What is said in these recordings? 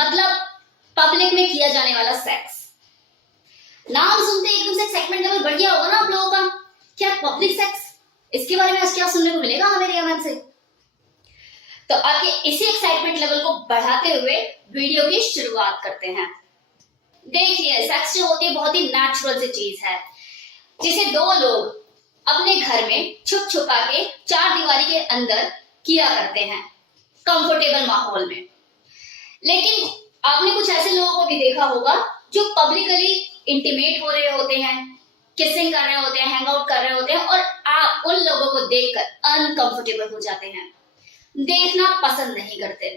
मतलब पब्लिक में किया जाने वाला सेक्स। नाम सुनते ही एकदम से एक्साइटमेंट लेवल बढ़ गया होगा ना आप लोगों का। क्या पब्लिक सेक्स, इसके बारे में आज क्या सुनने को मिलेगा हमें रिया से। तो आगे इसी एक्साइटमेंट लेवल को बढ़ाते हुए वीडियो की शुरुआत करते हैं। देखिए, सेक्स जो होती है बहुत ही नेचुरल सी चीज है, जिसे दो लोग अपने घर में छुप छुपा के चार दीवारी के अंदर किया करते हैं, कंफर्टेबल माहौल में। लेकिन आपने कुछ ऐसे लोगों को भी देखा होगा जो पब्लिकली इंटीमेट हो रहे होते हैं, किसिंग कर रहे होते हैं, हैंग आउट कर रहे होते हैं, और आप उन लोगों को देखकर अनकंफर्टेबल हो जाते हैं, देखना पसंद नहीं करते।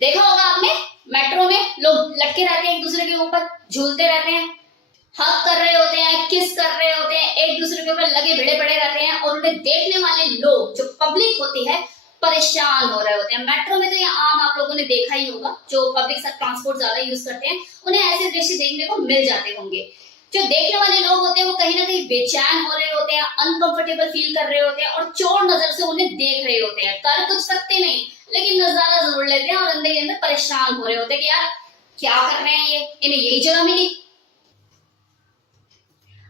देखा होगा आपने, मेट्रो में लोग लटके रहते हैं, एक दूसरे के ऊपर झूलते रहते हैं, हग कर रहे होते हैं, किस कर रहे होते हैं, एक दूसरे के ऊपर लगे भिड़े पड़े रहते हैं, और उन्हें देखने वाले लोग जो पब्लिक होती है परेशान हो रहे होते हैं। मेट्रो में तो ये आम आप लोगों ने देखा ही होगा, जो पब्लिक ट्रांसपोर्ट ज्यादा यूज करते हैं उन्हें ऐसे दृश्य देखने को मिल जाते होंगे। जो देखने वाले लोग होते हैं वो कहीं ना कहीं बेचैन हो रहे होते हैं, अनकंफर्टेबल फील कर रहे होते हैं, और चोर नजर से उन्हें देख रहे होते हैं। कर कुछ सकते नहीं, लेकिन नजारा जरूर लेते हैं, और अंदर ही अंदर परेशान हो रहे होते हैं कि यार क्या कर रहे हैं ये, इन्हें यही जगह मिली।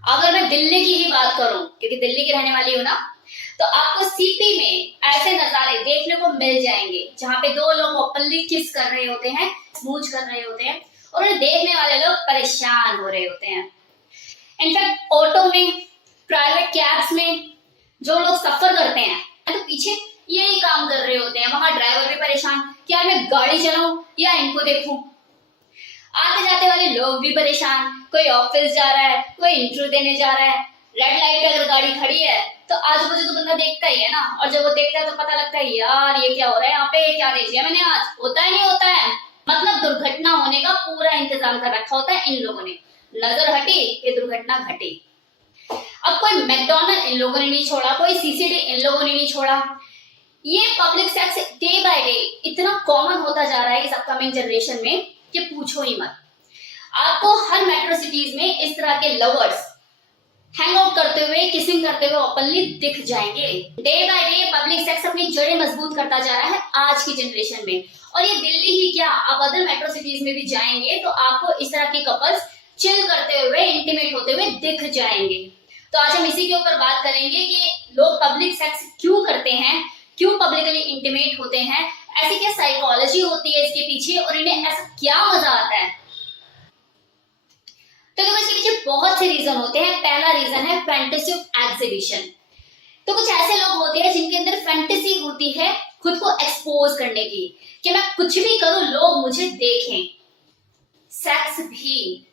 अगर मैं दिल्ली की ही बात करूं, क्योंकि दिल्ली की रहने वाली हूं ना, तो आपको सीपी में ऐसे नजारे देखने को मिल जाएंगे जहां पे दो लोग ओपनली किस कर रहे होते हैं, स्मूच कर रहे होते हैं, और उन्हें देखने वाले लोग परेशान हो रहे होते हैं। इनफैक्ट ऑटो में, प्राइवेट कैब्स में जो लोग सफर करते हैं तो पीछे यही काम कर रहे होते हैं। वहां ड्राइवर भी परेशान, क्या मैं गाड़ी चलाऊं या इनको देखूं। आते जाते वाले लोग भी परेशान, कोई ऑफिस जा रहा है, कोई इंटरव्यू देने जा रहा है, रेड लाइट पे अगर गाड़ी खड़ी है तो आजू बाजू तो बंदा देखता ही है ना, और जब वो देखता है तो पता लगता है यार ये क्या हो रहा है यहाँ पे, ये क्या देख लिया मैंने आज। होता है नहीं होता है, मतलब दुर्घटना होने का पूरा इंतजाम कर रखा होता है इन लोगों ने। नजर हटी ये दुर्घटना घटी। अब कोई मैकडॉनल्ड इन लोगों ने नहीं छोड़ा, कोई सीसीडी इन लोगों ने नहीं छोड़ा। ये public sex day by day इतना कॉमन होता जा रहा है इस अपकमिंग जनरेशन में कि पूछो ही मत। आपको हर मेट्रो सिटीज में इस तरह के लवर्स हैंग आउट करते हुए, किसिंग करते हुए ओपनली दिख जाएंगे। Day by day public sex अपनी जड़ें मजबूत करता जा रहा है आज की जनरेशन में, और ये दिल्ली ही क्या, आप अदर मेट्रो सिटीज में भी जाएंगे तो आपको इस तरह के कपल्स चिल करते हुए, इंटीमेट होते हुए दिख जाएंगे। तो आज हम इसी के ऊपर बात करेंगे कि लोग पब्लिक सेक्स क्यों करते हैं, क्यों पब्लिकली इंटीमेट होते हैं, ऐसी क्या साइकोलॉजी होती है इसके पीछे, और इन्हें ऐसा क्या मजा आता है। तो देखो, इसके पीछे बहुत से रीजन होते हैं। पहला रीजन है फैंटेसी ऑफ एग्जिबिशन। तो कुछ ऐसे लोग होते हैं जिनके अंदर फैंटेसी होती है खुद को एक्सपोज करने की, कि मैं कुछ भी करूं लोग मुझे देखें। सेक्स भी,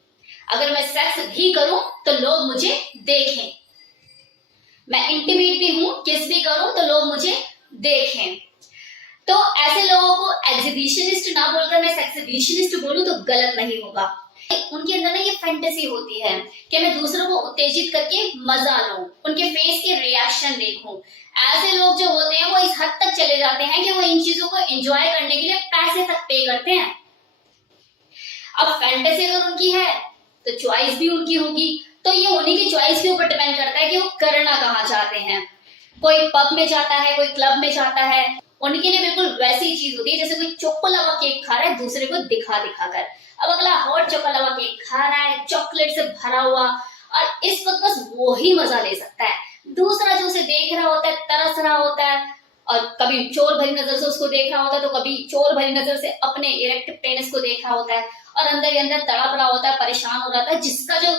अगर मैं सेक्स भी करूं तो लोग मुझे देखें, मैं इंटीमेट भी हूं, किस भी करूं तो लोग मुझे देखें। तो ऐसे लोगों को एग्जिबिशनिस्ट ना बोलकर मैं सेक्सिबिशनिस्ट बोलूं तो गलत नहीं होगा। उनके अंदर ना ये फैंटेसी होती है कि मैं दूसरों को उत्तेजित करके मजा लूं, उनके फेस के रिएक्शन देखूं। ऐसे लोग जो होते हैं वो इस हद तक चले जाते हैं कि वो इन चीजों को एंजॉय करने के लिए पैसे तक पे करते हैं। अब फैंटेसी अगर उनकी है तो चॉइस भी उनकी होगी, तो ये उन्हीं की चॉइस के ऊपर डिपेंड करता है कि वो करना कहाँ चाहते हैं। कोई पब में जाता है, कोई क्लब में जाता है, उनके लिए बिल्कुल वैसी चीज होती है जैसे कोई चोको लावा केक खा रहा है दूसरे को दिखा दिखा कर। अब अगला हॉट चोको लावा केक खा रहा है, चॉकलेट से भरा हुआ, और इस वक्त बस वो ही मजा ले सकता है। दूसरा जो उसे देख रहा होता है, तरस रहा होता है, और कभी चोर भरी नजर से उसको देख रहा होता है, तो कभी चोर भरी नजर से अपने इरेक्ट पेनिस को देख रहा होता है, और अंदर ही अंदर तड़प रहा होता है, परेशान हो रहा है, जिसका जो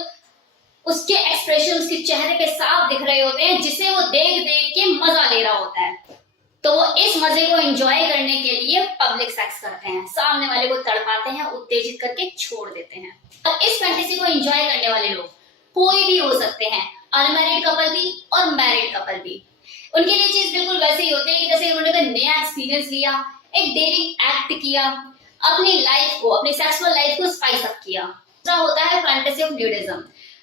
उसके एक्सप्रेशन उसके चेहरे पे साफ दिख रहे होते हैं, जिसे वो देख देख के मजा ले रहा होता है। तो वो इस मजे को एंजॉय करने के लिए पब्लिक सेक्स करते हैं, सामने वाले को तड़पाते हैं, उत्तेजित करके छोड़ देते हैं। और इस फैंटेसी को एंजॉय करने वाले लोग कोई भी हो सकते हैं, अनमैरिड कपल भी और मैरिड कपल भी। उनके लिए चीज बिल्कुल वैसे ही होती है कि जैसे उन्होंने कोई नया एक्सपीरियंस लिया, एक डेयरिंग एक्ट किया, अपनी लाइफ को, अपनी सेक्सुअल लाइफ को स्पाइस अप किया। दूसरा होता है फैंटेसी ऑफ न्यूडिज्म।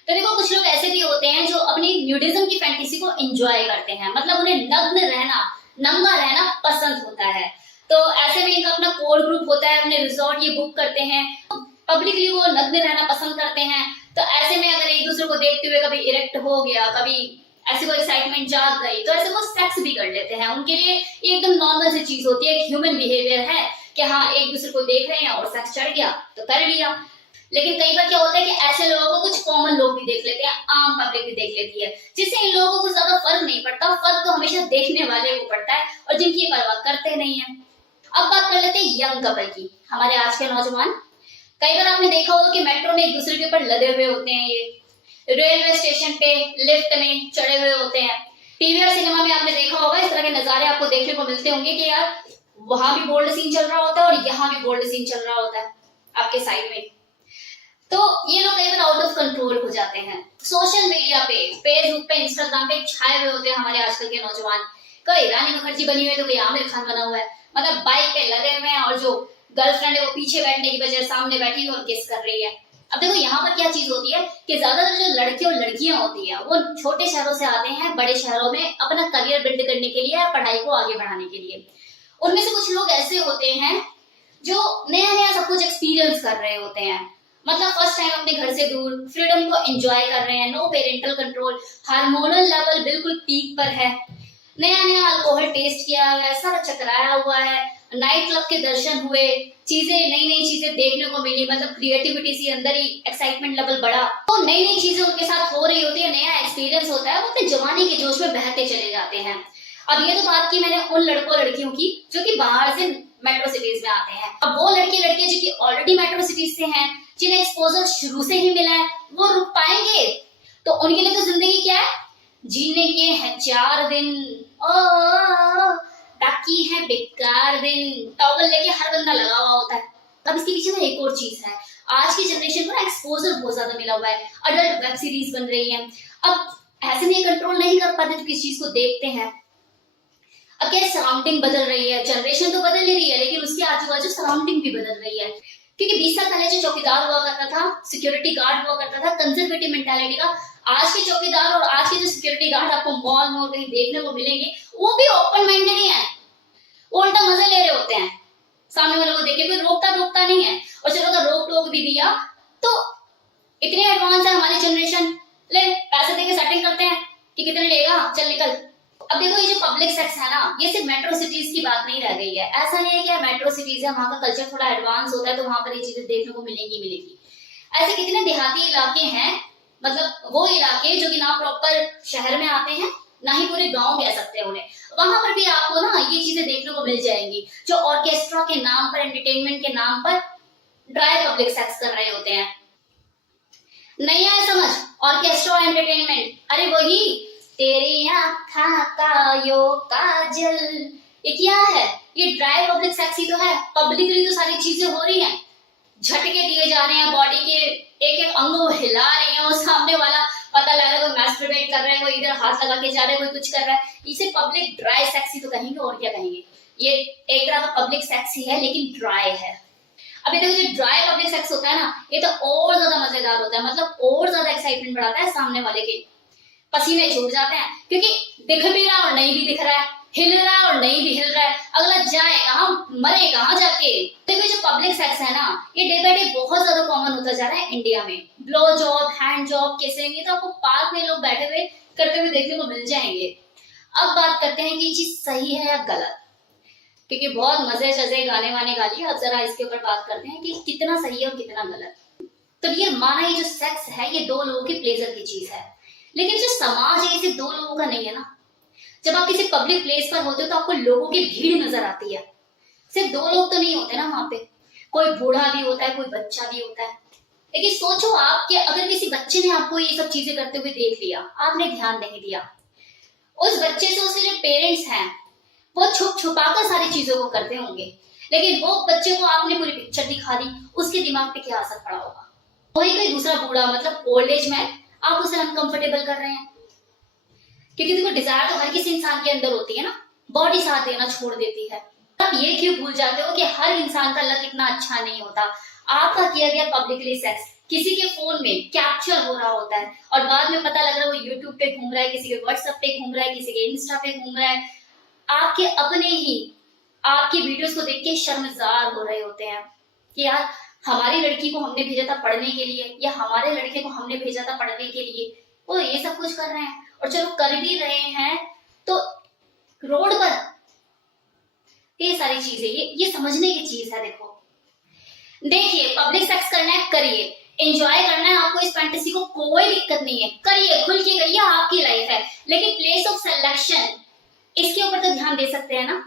तो देखो, कुछ लोग ऐसे भी होते हैं जो अपनी न्यूडिज्म की फैंटेसी को एंजॉय करते हैं, मतलब उन्हें नग्न रहना, नंगा रहना पसंद होता है। तो ऐसे में इनका अपना कोर ग्रुप होता है, अपने रिजॉर्ट ये बुक करते हैं, पब्लिकली वो नग्न रहना पसंद करते हैं। तो ऐसे में अगर एक दूसरे को देखते हुए कभी इरेक्ट हो गया, कभी ऐसी कोई एक्साइटमेंट जाग गई, तो ऐसे वो सेक्स भी कर लेते हैं। उनके लिए ये एकदम नॉर्मल सी चीज होती है, एक ह्यूमन बिहेवियर है कि हाँ एक दूसरे को देख रहे हैं और सेक्स चढ़ गया तो कर लिया। लेकिन कई बार क्या होता है कि ऐसे लोगों को कुछ कॉमन लोग भी देख लेते हैं, आम पब्लिक भी देख लेती है, जिससे इन लोगों को ज्यादा फर्क नहीं पड़ता। फर्क तो हमेशा देखने वाले को पड़ता है और जिनकी परवाह करते नहीं है। अब बात कर लेते हैं यंग कपल की। हमारे आज के नौजवान, कई बार आपने देखा होगा कि मेट्रो में एक दूसरे के ऊपर लदे हुए होते हैं, ये रेलवे स्टेशन पे लिफ्ट में चढ़े हुए होते हैं। टीवी और सिनेमा में आपने देखा होगा इस तरह के नजारे आपको देखने को मिलते होंगे कि यार वहां भी बोल्ड सीन चल रहा होता है और यहाँ भी बोल्ड सीन चल रहा होता है आपके साइड में। तो ये लोग कई बार आउट ऑफ कंट्रोल हो जाते हैं। सोशल मीडिया पे, फेसबुक पे, इंस्टाग्राम पे छाए हुए होते हैं हमारे आजकल के नौजवान। कोई रानी मुखर्जी बनी हुई है तो कोई आमिर खान बना हुआ है, मतलब बाइक पे लगे हुए हैं और जो गर्लफ्रेंड है वो पीछे बैठने की बजाय सामने बैठी हुई और किस कर रही है। अब देखो यहाँ पर क्या चीज होती है कि ज्यादातर जो लड़के और लड़कियां होती है वो छोटे शहरों से आते हैं बड़े शहरों में अपना करियर बिल्ड करने के लिए, पढ़ाई को आगे बढ़ाने के लिए। उनमें से कुछ लोग ऐसे होते हैं जो नया नया सब कुछ एक्सपीरियंस कर रहे होते हैं, मतलब फर्स्ट टाइम अपने घर से दूर फ्रीडम को एंजॉय कर रहे हैं, no parental control, hormonal level बिल्कुल पीक पर है, नया नया अल्कोहल टेस्ट किया हुआ है, सारा चकराया हुआ है, नाइट क्लब के दर्शन हुए, चीजें नई नई चीजें देखने को मिली, मतलब क्रिएटिविटी से अंदर ही एक्साइटमेंट लेवल बढ़ा, तो नई नई चीजें उनके साथ हो रही होती है, नया एक्सपीरियंस होता है, वो अपने जवानी के जोश में बहते चले जाते हैं। अब ये तो बात की मैंने उन लड़कों लड़कियों की जो कि बाहर से मेट्रो सिटीज में आते हैं। अब वो लड़के लड़कियां जो कि ऑलरेडी मेट्रो सिटीज से हैं, जिन्हें एक्सपोजर शुरू से ही मिला है, वो रुक पाएंगे? तो उनके लिए तो जिंदगी क्या है, जीने के हैं 4 दिन, ओ बाकी है बेकार दिन। टॉवल लेके हर बंदा लगा हुआ होता है। अब इसके पीछे ना एक और चीज है, आज की जनरेशन को ना एक्सपोजर बहुत ज्यादा मिला हुआ है, अडल्ट वेब सीरीज बन रही है। अब ऐसे नहीं कंट्रोल नहीं कर पाते तो किस चीज को देखते हैं। अब क्या सराउंडिंग बदल रही है, जनरेशन तो बदल ही रही है लेकिन उसके आजू बाजू सराउंडिंग भी बदल रही है। क्योंकि 20 साल पहले जो चौकीदार हुआ करता था, सिक्योरिटी गार्ड हुआ करता था, कंजर्वेटिव मेंटालिटी का, आज के चौकीदार और आज के जो सिक्योरिटी गार्ड आपको मॉल में कहीं देखने को मिलेंगे वो भी ओपन माइंडेड ही है, उल्टा मजे ले रहे होते हैं। सामने वालों को देख के कोई रोकता टोकता नहीं है, और चलो अगर रोक टोक भी दिया तो इतने एडवांस है हमारी जनरेशन, ले पैसे देके सेटिंग करते हैं कि कितने लेगा, चल निकल। अब देखो ये जो पब्लिक सेक्स है ना, ये सिर्फ मेट्रो सिटीज की बात नहीं रह गई है। ऐसा नहीं है कि मेट्रो सिटीज है वहां का कल्चर थोड़ा एडवांस होता है तो वहां पर ये चीजें देखने को मिलेगी। ऐसे कितने देहाती इलाके हैं, मतलब वो इलाके जो कि ना प्रॉपर शहर में आते हैं ना ही पूरे गांव कह सकते हैं उन्हें, वहां पर भी आपको ना ये चीजें देखने को मिल जाएंगी जो ऑर्केस्ट्रा के नाम पर, एंटरटेनमेंट के नाम पर ड्राई पब्लिक सेक्स कर रहे होते हैं। नहीं आया समझ? ऑर्केस्ट्रा एंटरटेनमेंट, अरे वही तेरी आँखा का यो काजल, ये क्या है? ये ड्राई पब्लिक सेक्स ही तो है। पब्लिकली तो सारी चीजें हो रही हैं, झटके दिए जा रहे हैं बॉडी के, एक एक अंग को हिला रहे हैं और सामने वाला पता लग रहा है कोई मैस्टरबेट कर रहा है, कोई इधर हाथ लगा के जा रहा है, कोई कुछ कर रहा है। इसे पब्लिक ड्राई सेक्स ही तो कहेंगे, और क्या कहेंगे। ये एक तरह का पब्लिक सेक्स ही है लेकिन ड्राई है। अभी देखो जो ड्राई पब्लिक सेक्स होता है ना, ये तो और ज्यादा मजेदार होता है, मतलब और ज्यादा एक्साइटमेंट बढ़ाता है, सामने वाले के पसीने छूट जाते हैं क्योंकि दिख भी रहा और नहीं भी दिख रहा है, हिल रहा है और नहीं भी हिल रहा है, अगला जाए कहाँ, मरे कहाँ जाके। देखो जो पब्लिक सेक्स है ना, ये डे बाय डे बहुत ज्यादा कॉमन होता जा रहा है इंडिया में। Blow job, hand job, kissing, ये तो आपको पार्क में लोग बैठे हुए करते हुए देखने को मिल जाएंगे। अब बात करते हैं कि ये चीज सही है या गलत, क्योंकि बहुत मजे शजे गाने वाने गा लिए। अब जरा इसके ऊपर बात करते हैं कि कितना सही है और कितना गलत। तो ये माना ये जो सेक्स है ये 2 लोगों के प्लेजर की चीज है, लेकिन जो समाज है ये सिर्फ 2 लोगों का नहीं है ना। जब आप किसी पब्लिक प्लेस पर होते हो तो आपको लोगों की भीड़ नजर आती है, सिर्फ 2 लोग तो नहीं होते ना वहां पे, कोई बूढ़ा भी होता है, कोई बच्चा भी होता है। लेकिन सोचो आप कि अगर किसी बच्चे ने आपको ये सब चीजें करते हुए देख लिया, आपने ध्यान नहीं दिया, उस बच्चे से उसके जो पेरेंट्स हैं वो छुप छुपा कर सारी चीजों को करते होंगे, लेकिन वो बच्चे को आपने पूरी पिक्चर दिखा दी, उसके दिमाग पे क्या असर पड़ा होगा। वही कोई दूसरा बूढ़ा, मतलब ओल्ड एज में आप उसे अनकंफर्टेबल कर रहे हैं, क्योंकि देखो डिजायर तो हर किसी इंसान के अंदर होती है ना, बॉडी साथ देना छोड़ देती है। आप ये क्यों भूल जाते हो कि हर इंसान का लक इतना अच्छा नहीं होता। आपका किया गया पब्लिकली सेक्स किसी के फोन में कैप्चर हो रहा होता है और बाद में पता लग रहा है वो यूट्यूब पे घूम रहा है, किसी के व्हाट्सएप पे घूम रहा है, किसी के इंस्टा पे घूम रहा है। आपके अपने ही आपकी वीडियोस को देख के शर्मसार हो रहे होते हैं कि यार हमारी लड़की को हमने भेजा था पढ़ने के लिए, या हमारे लड़के को हमने भेजा था पढ़ने के लिए, वो ये सब कुछ कर रहे हैं। और चलो कर भी रहे हैं तो रोड पर ये सारी चीजें, ये समझने की चीज है। देखिए पब्लिक सेक्स करना है करिए, एंजॉय करना है आपको इस फैंटेसी को, कोई दिक्कत नहीं है, करिए, खुल के करिए, आपकी लाइफ है। लेकिन प्लेस ऑफ सिलेक्शन, इसके ऊपर तो ध्यान दे सकते हैं ना।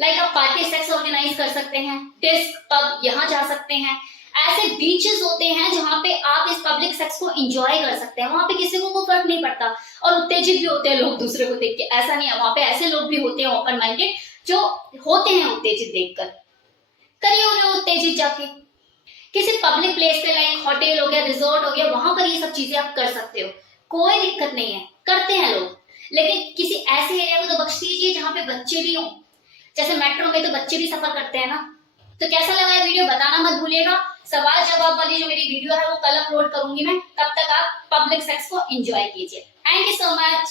लाइक आप पार्टी सेक्स ऑर्गेनाइज कर सकते हैं, डिस्क पब यहाँ जा सकते हैं। ऐसे बीचेस होते हैं जहाँ पे आप इस पब्लिक सेक्स को एंजॉय कर सकते हैं, वहां पे किसी को फर्क नहीं पड़ता। और उत्तेजित भी होते हैं लोग दूसरे को देख के, ऐसा नहीं है, वहां पे ऐसे लोग भी होते हैं ओपन माइंडेड जो होते हैं उत्तेजित देखकर। करिए उन्हें उत्तेजित जाके किसी पब्लिक प्लेस पे, लाइक होटल हो गया, रिजॉर्ट हो गया, वहां पर ये सब चीजें आप कर सकते हो, कोई दिक्कत नहीं है, करते हैं लोग। लेकिन किसी ऐसे एरिया को तो बख्श दीजिए जहाँ पे बच्चे भी हों, जैसे मेट्रो में तो बच्चे भी सफर करते हैं ना। तो कैसा लगा ये वीडियो बताना मत भूलिएगा। सवाल जवाब वाली जो मेरी वीडियो है वो कल अपलोड करूंगी मैं, तब तक आप पब्लिक सेक्स को एंजॉय कीजिए। Thank you so much.